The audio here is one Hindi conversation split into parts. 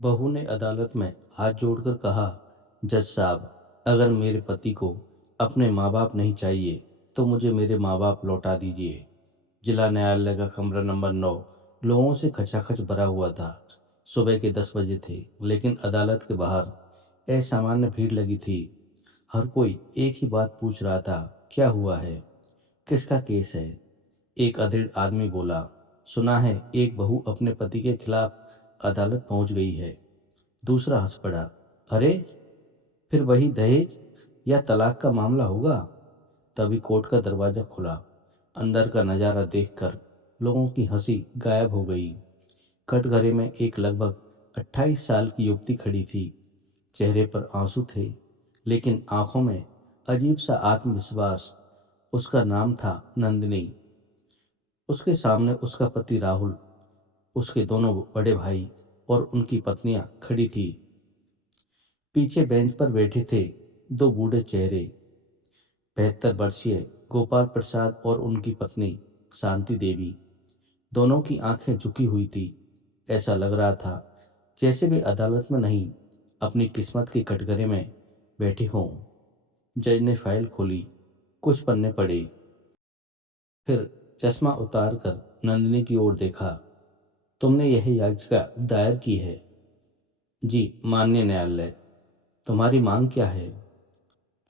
बहू ने अदालत में हाथ जोड़कर कहा, जज साहब, अगर मेरे पति को अपने माँ बाप नहीं चाहिए तो मुझे मेरे माँ बाप लौटा दीजिए। जिला न्यायालय का कमरा नंबर 9 लोगों से खचाखच भरा हुआ था। सुबह के 10 बजे थे, लेकिन अदालत के बाहर असामान्य भीड़ लगी थी। हर कोई एक ही बात पूछ रहा था, क्या हुआ है, किसका केस है। एक अधेड़ आदमी बोला, सुना है एक बहू अपने पति के खिलाफ अदालत पहुंच गई है। दूसरा हंस पड़ा, अरे, फिर वही दहेज या तलाक का मामला होगा। तभी कोर्ट का दरवाजा खुला। अंदर का नज़ारा देखकर लोगों की हंसी गायब हो गई। कटघरे में एक लगभग 28 साल की युवती खड़ी थी। चेहरे पर आंसू थे, लेकिन आंखों में अजीब सा आत्मविश्वास। उसका नाम था नंदिनी। उसके सामने उसका पति राहुल, उसके दोनों बड़े भाई और उनकी पत्नियां खड़ी थी। पीछे बेंच पर बैठे थे दो बूढ़े चेहरे, 72 वर्षीय गोपाल प्रसाद और उनकी पत्नी शांति देवी। दोनों की आंखें झुकी हुई थी। ऐसा लग रहा था जैसे वे अदालत में नहीं, अपनी किस्मत के कटघरे में बैठे हों। जज ने फाइल खोली, कुछ पन्ने पढ़े, फिर चश्मा उतार कर नंदिनी की ओर देखा। तुमने यह याचिका दायर की है? जी माननीय न्यायालय। तुम्हारी मांग क्या है?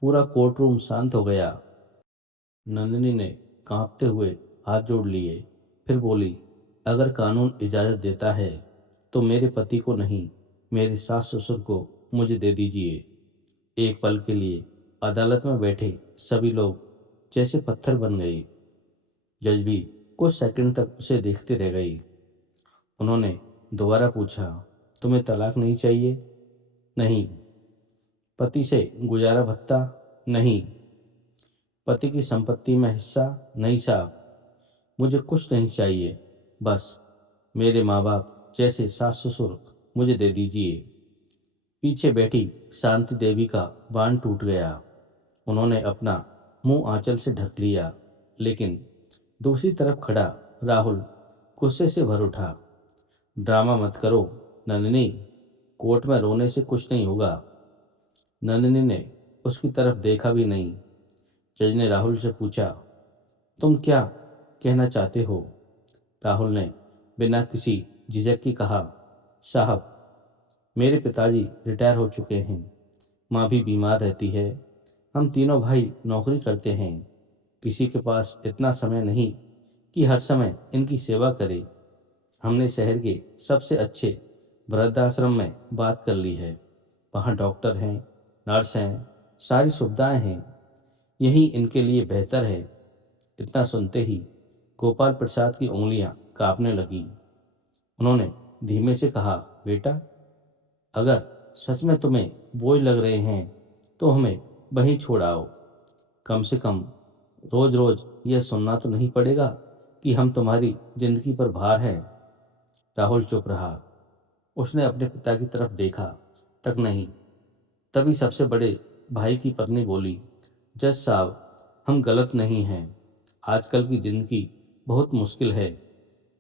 पूरा कोर्ट रूम शांत हो गया। नंदिनी ने कांपते हुए हाथ जोड़ लिए, फिर बोली, अगर कानून इजाज़त देता है तो मेरे पति को नहीं, मेरे सास ससुर को मुझे दे दीजिए। एक पल के लिए अदालत में बैठे सभी लोग जैसे पत्थर बन गए। जज भी कुछ सेकंड तक उसे देखते रह गई। उन्होंने दोबारा पूछा, तुम्हें तलाक नहीं चाहिए? नहीं। पति से गुजारा भत्ता? नहीं। पति की संपत्ति में हिस्सा? नहीं साहब, मुझे कुछ नहीं चाहिए, बस मेरे माँ बाप जैसे सास ससुर मुझे दे दीजिए। पीछे बैठी शांति देवी का बांध टूट गया। उन्होंने अपना मुंह आंचल से ढक लिया, लेकिन दूसरी तरफ खड़ा राहुल गुस्से से भर उठा। ड्रामा मत करो नंदिनी, कोर्ट में रोने से कुछ नहीं होगा। नंदिनी ने उसकी तरफ देखा भी नहीं। जज ने राहुल से पूछा, तुम क्या कहना चाहते हो? राहुल ने बिना किसी झिझक की कहा, साहब, मेरे पिताजी रिटायर हो चुके हैं, माँ भी बीमार रहती है, हम तीनों भाई नौकरी करते हैं, किसी के पास इतना समय नहीं कि हर समय इनकी सेवा करे। हमने शहर के सबसे अच्छे वृद्धाश्रम में बात कर ली है। वहाँ डॉक्टर हैं, नर्स हैं, सारी सुविधाएं हैं। यही इनके लिए बेहतर है। इतना सुनते ही गोपाल प्रसाद की उंगलियां कांपने लगीं। उन्होंने धीमे से कहा, बेटा, अगर सच में तुम्हें बोझ लग रहे हैं तो हमें वहीं छोड़ आओ। कम से कम रोज रोज यह सुनना तो नहीं पड़ेगा कि हम तुम्हारी जिंदगी पर भार हैं। राहुल चुप रहा। उसने अपने पिता की तरफ देखा तक नहीं। तभी सबसे बड़े भाई की पत्नी बोली, जज साहब, हम गलत नहीं हैं। आजकल की जिंदगी बहुत मुश्किल है।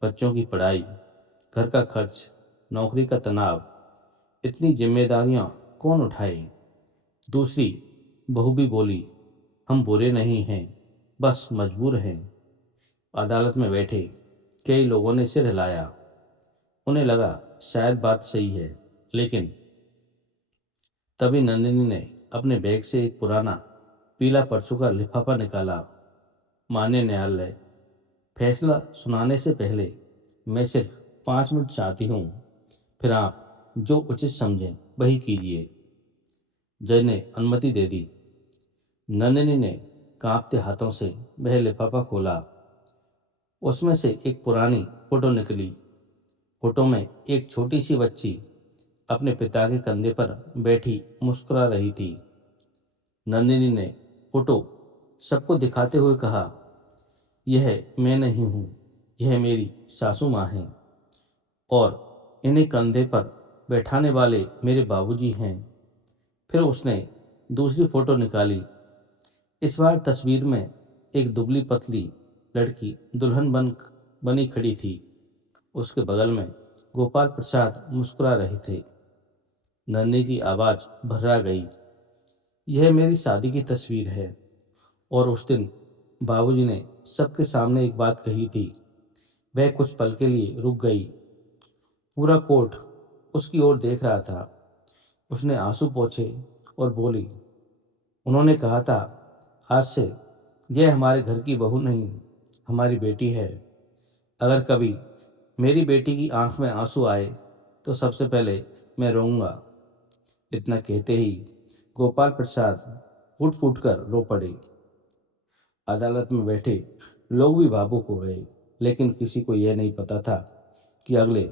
बच्चों की पढ़ाई, घर का खर्च, नौकरी का तनाव, इतनी जिम्मेदारियां कौन उठाए? दूसरी बहू भी बोली, हम बुरे नहीं हैं, बस मजबूर हैं। अदालत में बैठे कई लोगों ने सिर हिलाया। उन्हें लगा शायद बात सही है, लेकिन तभी नंदिनी ने अपने बैग से एक पुराना पीला पर्चों का लिफाफा निकाला। मान्य न्यायालय, फैसला सुनाने से पहले मैं सिर्फ 5 मिनट चाहती हूँ, फिर आप जो उचित समझें वही कीजिए। जज ने अनुमति दे दी। नंदिनी ने कांपते हाथों से वह लिफाफा खोला। उसमें से एक पुरानी फोटो निकली। फोटो में एक छोटी सी बच्ची अपने पिता के कंधे पर बैठी मुस्कुरा रही थी। नंदिनी ने फोटो सबको दिखाते हुए कहा, यह मैं नहीं हूँ, यह मेरी सासू माँ हैं और इन्हें कंधे पर बैठाने वाले मेरे बाबूजी हैं। फिर उसने दूसरी फोटो निकाली। इस बार तस्वीर में एक दुबली पतली लड़की दुल्हन बनी खड़ी थी। उसके बगल में गोपाल प्रसाद मुस्कुरा रहे थे। नन्ही की आवाज भर्रा गई। यह मेरी शादी की तस्वीर है। और उस दिन बाबूजी ने सबके सामने एक बात कही थी। वह कुछ पल के लिए रुक गई। पूरा कोर्ट उसकी ओर देख रहा था। उसने आंसू पोंछे और बोली, उन्होंने कहा था, आज से यह हमारे घर की बहू नहीं, हमारी बेटी है। अगर कभी मेरी बेटी की आंख में आंसू आए तो सबसे पहले मैं रोऊंगा। इतना कहते ही गोपाल प्रसाद फूट फूट कर रो पड़े। अदालत में बैठे लोग भी भावुक हो गए, लेकिन किसी को यह नहीं पता था कि अगले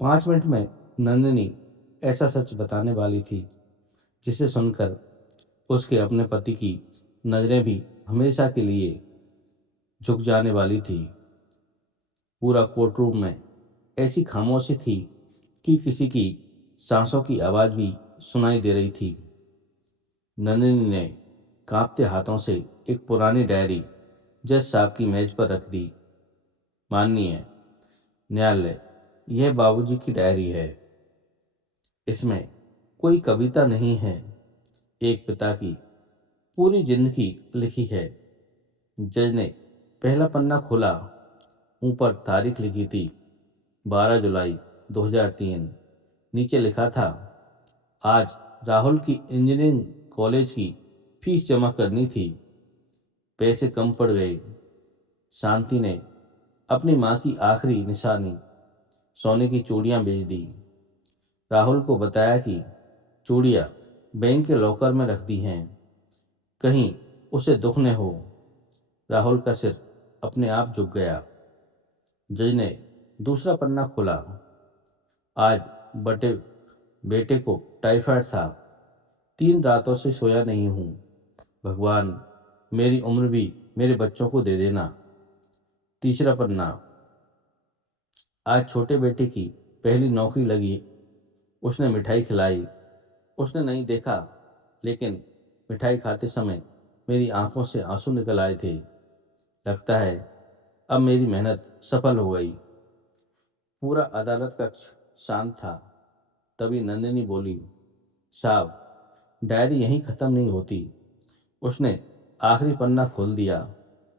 5 मिनट में नंदिनी ऐसा सच बताने वाली थी जिसे सुनकर उसके अपने पति की नजरें भी हमेशा के लिए झुक जाने वाली थी। पूरा कोर्टरूम में ऐसी खामोशी थी कि किसी की सांसों की आवाज भी सुनाई दे रही थी। नंदिनी ने कांपते हाथों से एक पुरानी डायरी जज साहब की मेज पर रख दी। माननीय न्यायालय, यह बाबूजी की डायरी है। इसमें कोई कविता नहीं है, एक पिता की पूरी जिंदगी लिखी है। जज ने पहला पन्ना खोला। ऊपर तारीख लिखी थी, 12 जुलाई 2003। नीचे लिखा था, आज राहुल की इंजीनियरिंग कॉलेज की फीस जमा करनी थी, पैसे कम पड़ गए। शांति ने अपनी माँ की आखिरी निशानी, सोने की चूड़ियां बेच दी। राहुल को बताया कि चूड़ियां बैंक के लॉकर में रख दी हैं, कहीं उसे दुख न हो। राहुल का सिर अपने आप झुक गया। जज ने दूसरा पन्ना खोला। आज बटे बेटे को टाइफाइड था, 3 रातों से सोया नहीं हूँ। भगवान, मेरी उम्र भी मेरे बच्चों को दे देना। तीसरा पन्ना, आज छोटे बेटे की पहली नौकरी लगी। उसने मिठाई खिलाई। उसने नहीं देखा, लेकिन मिठाई खाते समय मेरी आंखों से आंसू निकल आए थे। लगता है अब मेरी मेहनत सफल हो गई। पूरा अदालत कक्ष शांत था। तभी नंदिनी बोली, साहब, डायरी यहीं खत्म नहीं होती। उसने आखिरी पन्ना खोल दिया।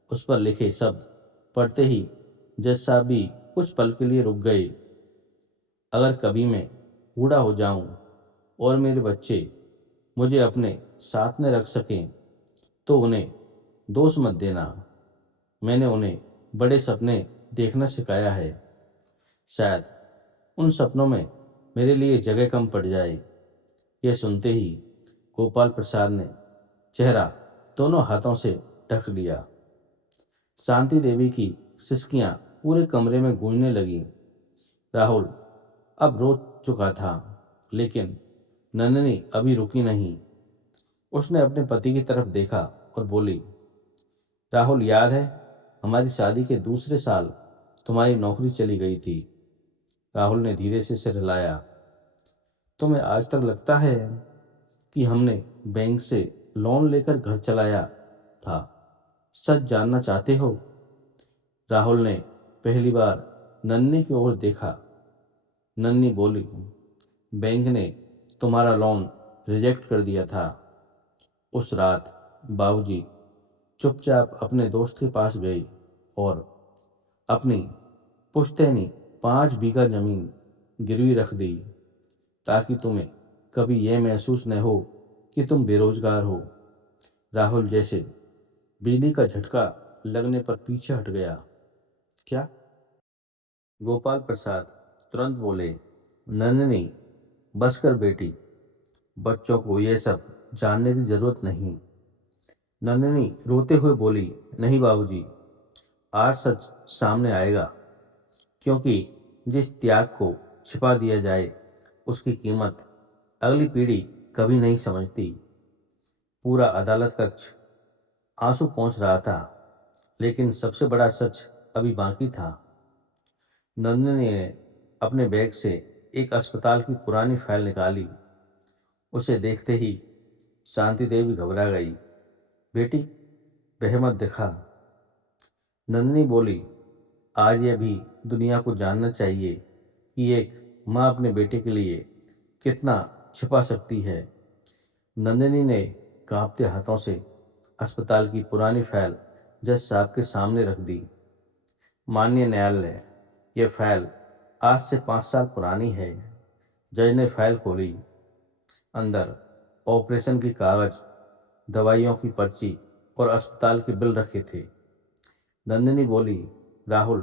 उस पर लिखे शब्द पढ़ते ही जज साहब भी कुछ पल के लिए रुक गए। अगर कभी मैं बूढ़ा हो जाऊं और मेरे बच्चे मुझे अपने साथ में रख सकें तो उन्हें दोष मत देना। मैंने उन्हें बड़े सपने देखना सिखाया है। शायद उन सपनों में मेरे लिए जगह कम पड़ जाए। यह सुनते ही गोपाल प्रसाद ने चेहरा दोनों हाथों से ढक लिया। शांति देवी की सिसकियां पूरे कमरे में गूंजने लगीं। राहुल अब रो चुका था, लेकिन नंदिनी अभी रुकी नहीं। उसने अपने पति की तरफ देखा और बोली, राहुल, याद है हमारी शादी के दूसरे साल तुम्हारी नौकरी चली गई थी। राहुल ने धीरे से सिर हिलाया। तुम्हें आज तक लगता है कि हमने बैंक से लोन लेकर घर चलाया था? सच जानना चाहते हो? राहुल ने पहली बार नन्ही की ओर देखा। नन्ही बोली, बैंक ने तुम्हारा लोन रिजेक्ट कर दिया था। उस रात बाबूजी चुपचाप अपने दोस्त के पास गई और अपनी पुश्तैनी 5 बीघा जमीन गिरवी रख दी, ताकि तुम्हें कभी यह महसूस न हो कि तुम बेरोजगार हो। राहुल जैसे बिजली का झटका लगने पर पीछे हट गया। क्या? गोपाल प्रसाद तुरंत बोले, नंदिनी, बस कर बेटी, बच्चों को यह सब जानने की जरूरत नहीं। नंदिनी रोते हुए बोली, नहीं बाबूजी, आज सच सामने आएगा, क्योंकि जिस त्याग को छिपा दिया जाए उसकी कीमत अगली पीढ़ी कभी नहीं समझती। पूरा अदालत कक्ष आंसू पोंछ रहा था, लेकिन सबसे बड़ा सच अभी बाकी था। नंदिनी ने अपने बैग से एक अस्पताल की पुरानी फाइल निकाली। उसे देखते ही शांति देवी घबरा गई। बेटी, वह मत दिखा। नंदिनी बोली, आज यह भी दुनिया को जानना चाहिए कि एक माँ अपने बेटे के लिए कितना छिपा सकती है। नंदिनी ने कांपते हाथों से अस्पताल की पुरानी फाइल जज साहब के सामने रख दी। माननीय न्यायालय, यह फाइल आज से 5 साल पुरानी है। जज ने फाइल खोली। अंदर ऑपरेशन के कागज, दवाइयों की पर्ची और अस्पताल के बिल रखे थे। नंदिनी बोली, राहुल,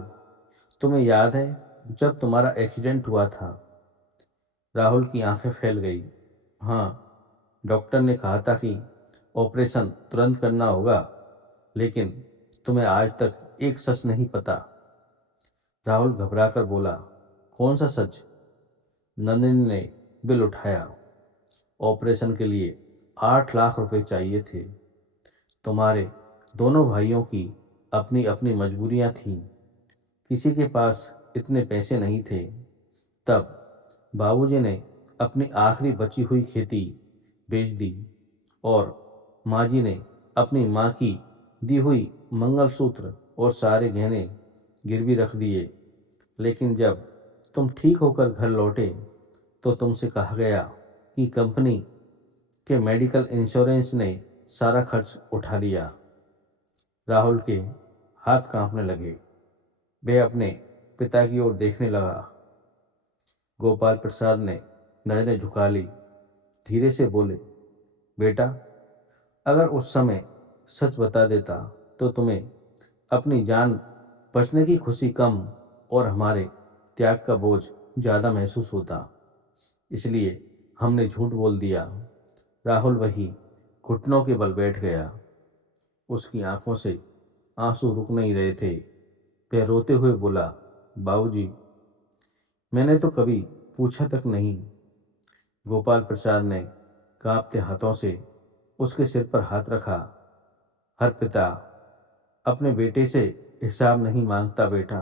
तुम्हें याद है जब तुम्हारा एक्सीडेंट हुआ था? राहुल की आंखें फैल गई। हाँ, डॉक्टर ने कहा था कि ऑपरेशन तुरंत करना होगा, लेकिन तुम्हें आज तक एक सच नहीं पता। राहुल घबराकर बोला, कौन सा सच? नंदिनी ने बिल उठाया। ऑपरेशन के लिए 8 लाख रुपए चाहिए थे। तुम्हारे दोनों भाइयों की अपनी अपनी मजबूरियां थीं। किसी के पास इतने पैसे नहीं थे। तब बाबूजी ने अपनी आखिरी बची हुई खेती बेच दी और माँ जी ने अपनी माँ की दी हुई मंगलसूत्र और सारे गहने गिरवी रख दिए। लेकिन जब तुम ठीक होकर घर लौटे तो तुमसे कहा गया कि कंपनी के मेडिकल इंश्योरेंस ने सारा खर्च उठा लिया। राहुल के हाथ कांपने लगे। वह अपने पिता की ओर देखने लगा। गोपाल प्रसाद ने नजरें झुका ली। धीरे से बोले, बेटा, अगर उस समय सच बता देता तो तुम्हें अपनी जान बचने की खुशी कम और हमारे त्याग का बोझ ज़्यादा महसूस होता। इसलिए हमने झूठ बोल दिया। राहुल वही घुटनों के बल बैठ गया। उसकी आंखों से आंसू रुक नहीं रहे थे। वह रोते हुए बोला, बाबूजी, मैंने तो कभी पूछा तक नहीं। गोपाल प्रसाद ने कांपते हाथों से उसके सिर पर हाथ रखा। हर पिता अपने बेटे से हिसाब नहीं मांगता बेटा,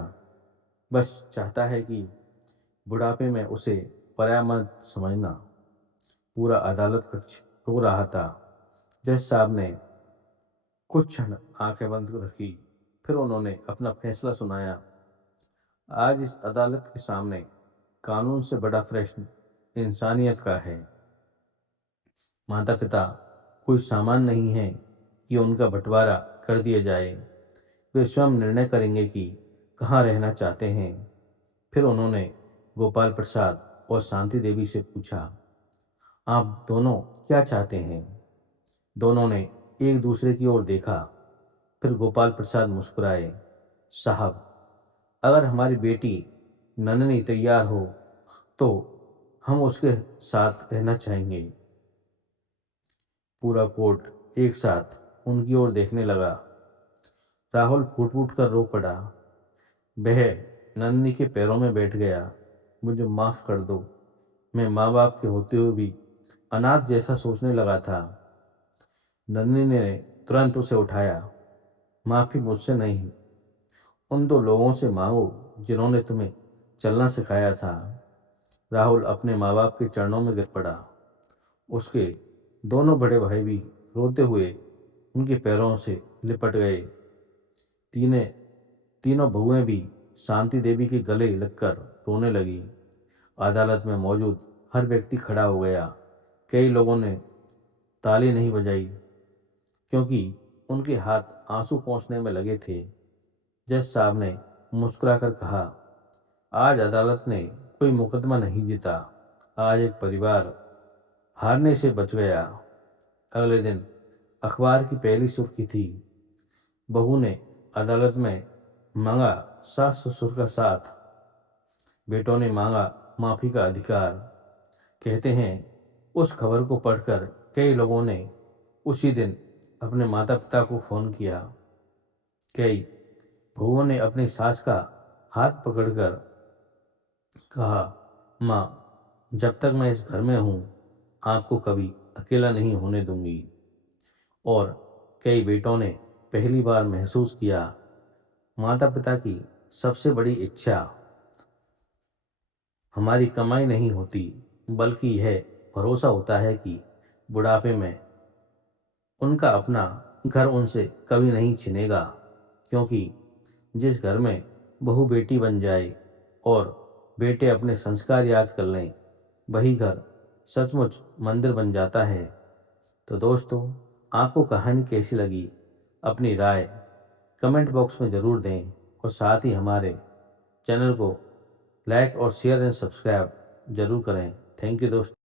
बस चाहता है कि बुढ़ापे में उसे पराया मत समझना। पूरा अदालत कक्ष रो रहा था। जज साहब ने कुछ क्षण आंखें बंद रखी, फिर उन्होंने अपना फैसला सुनाया। आज इस अदालत के सामने कानून से बड़ा प्रश्न इंसानियत का है। माता पिता कोई सामान नहीं है कि उनका बंटवारा कर दिया जाए। वे स्वयं निर्णय करेंगे कि कहाँ रहना चाहते हैं। फिर उन्होंने गोपाल प्रसाद और शांति देवी से पूछा, आप दोनों क्या चाहते हैं? दोनों ने एक दूसरे की ओर देखा। फिर गोपाल प्रसाद मुस्कुराए, साहब, अगर हमारी बेटी नंदिनी तैयार हो तो हम उसके साथ रहना चाहेंगे। पूरा कोर्ट एक साथ उनकी ओर देखने लगा। राहुल फूट फूट कर रो पड़ा। वह नंदिनी के पैरों में बैठ गया। मुझे माफ कर दो। मैं माँ बाप के होते हुए भी अनाथ जैसा सोचने लगा था। नंदिनी ने तुरंत उसे उठाया। माफी मुझसे नहीं, उन दो लोगों से मांगो जिन्होंने तुम्हें चलना सिखाया था। राहुल अपने माँ बाप के चरणों में गिर पड़ा। उसके दोनों बड़े भाई भी रोते हुए उनके पैरों से लिपट गए। तीने तीनों बहुएं भी शांति देवी के गले लगकर रोने लगी। अदालत में मौजूद हर व्यक्ति खड़ा हो गया। कई लोगों ने ताली नहीं बजाई क्योंकि उनके हाथ आंसू पोंछने में लगे थे। जज साहब ने मुस्कुराकर कहा, आज अदालत ने कोई मुकदमा नहीं जीता। आज एक परिवार हारने से बच गया। अगले दिन अखबार की पहली सुर्खी थी, बहू ने अदालत में मांगा सास ससुर का साथ, बेटों ने मांगा माफी का अधिकार। कहते हैं उस खबर को पढ़कर कई लोगों ने उसी दिन अपने माता पिता को फोन किया। कई बहुओं ने अपनी सास का हाथ पकड़कर कहा, माँ, जब तक मैं इस घर में हूँ आपको कभी अकेला नहीं होने दूंगी। और कई बेटों ने पहली बार महसूस किया, माता पिता की सबसे बड़ी इच्छा हमारी कमाई नहीं होती, बल्कि यह भरोसा होता है कि बुढ़ापे में उनका अपना घर उनसे कभी नहीं छिनेगा। क्योंकि जिस घर में बहू बेटी बन जाए और बेटे अपने संस्कार याद कर लें, वही घर सचमुच मंदिर बन जाता है। तो दोस्तों, आपको कहानी कैसी लगी, अपनी राय कमेंट बॉक्स में ज़रूर दें और साथ ही हमारे चैनल को लाइक और शेयर एंड सब्सक्राइब ज़रूर करें। थैंक यू दोस्तों।